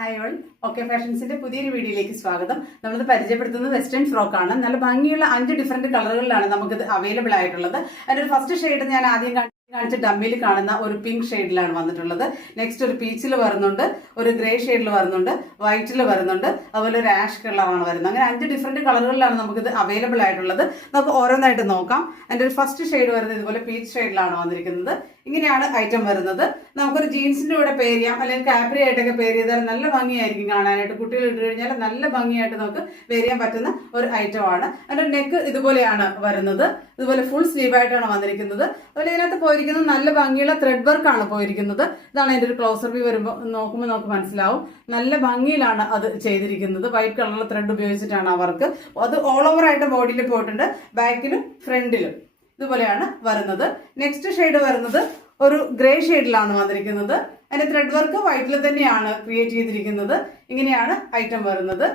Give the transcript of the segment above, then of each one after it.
Hi all, okay ഫാഷൻസിന്റെ പുതിയൊരു വീഡിയോയിലേക്ക് സ്വാഗതം. നമ്മളിത് പരിചയപ്പെടുത്തുന്നത് വെസ്റ്റേൺ ഫ്രോക്ക് ആണ്. നല്ല ഭംഗിയുള്ള 5 ഡിഫറെന്റ് കളറുകളിലാണ് നമുക്കിത് അവൈലബിൾ ആയിട്ടുള്ളത്. അതിന്റെ ഒരു ഫസ്റ്റ് ഷെയ്ഡ് ഞാൻ ആദ്യം കാണിച്ച ഡമ്മിയിൽ കാണുന്ന ഒരു പിങ്ക് ഷെയ്ഡിലാണ് വന്നിട്ടുള്ളത്. നെക്സ്റ്റ് ഒരു പീച്ചിൽ വരുന്നുണ്ട്, ഒരു ഗ്രേ ഷെയ്ഡിൽ വരുന്നുണ്ട്, വൈറ്റിൽ വരുന്നുണ്ട്, അതുപോലെ ഒരു ആഷ് കളറാണ് വരുന്നത്. അങ്ങനെ 5 ഡിഫറെന്റ് കളറുകളിലാണ് നമുക്കിത് അവൈലബിൾ ആയിട്ടുള്ളത്. നമുക്ക് ഓരോന്നായിട്ട് നോക്കാം. അതിന്റെ ഒരു ഫസ്റ്റ് ഷെയ്ഡ് വരുന്നത് ഇതുപോലെ പീച്ച് ഷെയ്ഡിലാണ് വന്നിരിക്കുന്നത്. ഇങ്ങനെയാണ് ഐറ്റം വരുന്നത്. നമുക്കൊരു ജീൻസിന്റെ കൂടെ പെയർ ചെയ്യാം, അല്ലെങ്കിൽ കാപ്രി ആയിട്ടൊക്കെ പെയർ ചെയ്താൽ നല്ല ഭംഗിയായിരിക്കും കാണാനായിട്ട്. കുട്ടികൾ ഇട്ട് കഴിഞ്ഞാൽ നല്ല ഭംഗിയായിട്ട് നമുക്ക് പെയർ ചെയ്യാൻ പറ്റുന്ന ഒരു ഐറ്റം ആണ്. അതിന്റെ നെക്ക് ഇതുപോലെയാണ് വരുന്നത്. ഇതുപോലെ ഫുൾ സ്ലീവ് ആയിട്ടാണ് വന്നിരിക്കുന്നത്. അതുപോലെ ഇതിനകത്ത് പോയിരിക്കുന്നത് നല്ല ഭംഗിയുള്ള ത്രെഡ് വർക്കാണ് പോയിരിക്കുന്നത്. ഇതാണ് അതിന്റെ ഒരു ക്ലോസർ വ്യൂ വരുമ്പോൾ നോക്കുമ്പോൾ നമുക്ക് മനസ്സിലാവും. നല്ല ഭംഗിയിലാണ് അത് ചെയ്തിരിക്കുന്നത്. വൈറ്റ് കളറിലെ ത്രെഡ് ഉപയോഗിച്ചിട്ടാണ് ആ വർക്ക്. അത് ഓൾ ഓവർ ആയിട്ട് ബോഡിയിൽ പോയിട്ടുണ്ട്, ബാക്കിലും ഫ്രണ്ടിലും ഇതുപോലെയാണ് വരുന്നത്. നെക്സ്റ്റ് ഷെയ്ഡ് വരുന്നത് ഒരു ഗ്രേ ഷെയ്ഡിലാണ് വന്നിരിക്കുന്നത്. അതിന്റെ ത്രെഡ് വർക്ക് വൈറ്റിൽ തന്നെയാണ് ക്രിയേറ്റ് ചെയ്തിരിക്കുന്നത്. ഇങ്ങനെയാണ് ഐറ്റം വരുന്നത്.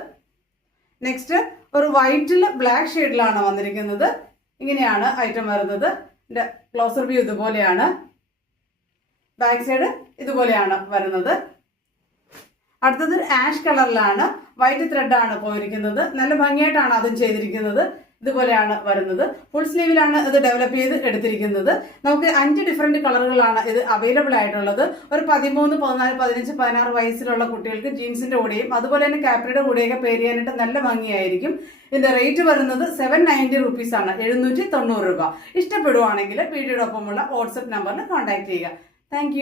നെക്സ്റ്റ് ഒരു വൈറ്റിൽ ബ്ലാക്ക് ഷെയ്ഡിലാണ് വന്നിരിക്കുന്നത്. ഇങ്ങനെയാണ് ഐറ്റം വരുന്നത്. ക്ലോസർ വ്യൂ ഇതുപോലെയാണ്. ബാക്ക് സൈഡ് ഇതുപോലെയാണ് വരുന്നത്. അടുത്തത് ആഷ് കളറിലാണ്, വൈറ്റ് ത്രെഡ് ആണ് പോയിരിക്കുന്നത്. നല്ല ഭംഗിയായിട്ടാണ് അതും ചെയ്തിരിക്കുന്നത്. ഇതുപോലെയാണ് വരുന്നത്. ഫുൾ സ്ലീവിലാണ് ഇത് ഡെവലപ്പ് ചെയ്ത് എടുത്തിരിക്കുന്നത്. നമുക്ക് 5 ഡിഫറെന്റ് കളറുകളാണ് ഇത് അവൈലബിൾ ആയിട്ടുള്ളത്. ഒരു 13, 14, 15, 16 വയസ്സിലുള്ള കുട്ടികൾക്ക് ജീൻസിന്റെ കൂടെയും അതുപോലെ തന്നെ കാപ്രിയുടെ കൂടെയൊക്കെ പെയർ ചെയ്യാനായിട്ട് നല്ല ഭംഗിയായിരിക്കും. ഇതിന്റെ റേറ്റ് വരുന്നത് 790 റുപ്പീസ് ആണ്, 790 രൂപ. ഇഷ്ടപ്പെടുവാണെങ്കിൽ വീഡിയോടൊപ്പമുള്ള വാട്സ്ആപ്പ് നമ്പറിൽ കോൺടാക്ട് ചെയ്യുക. താങ്ക്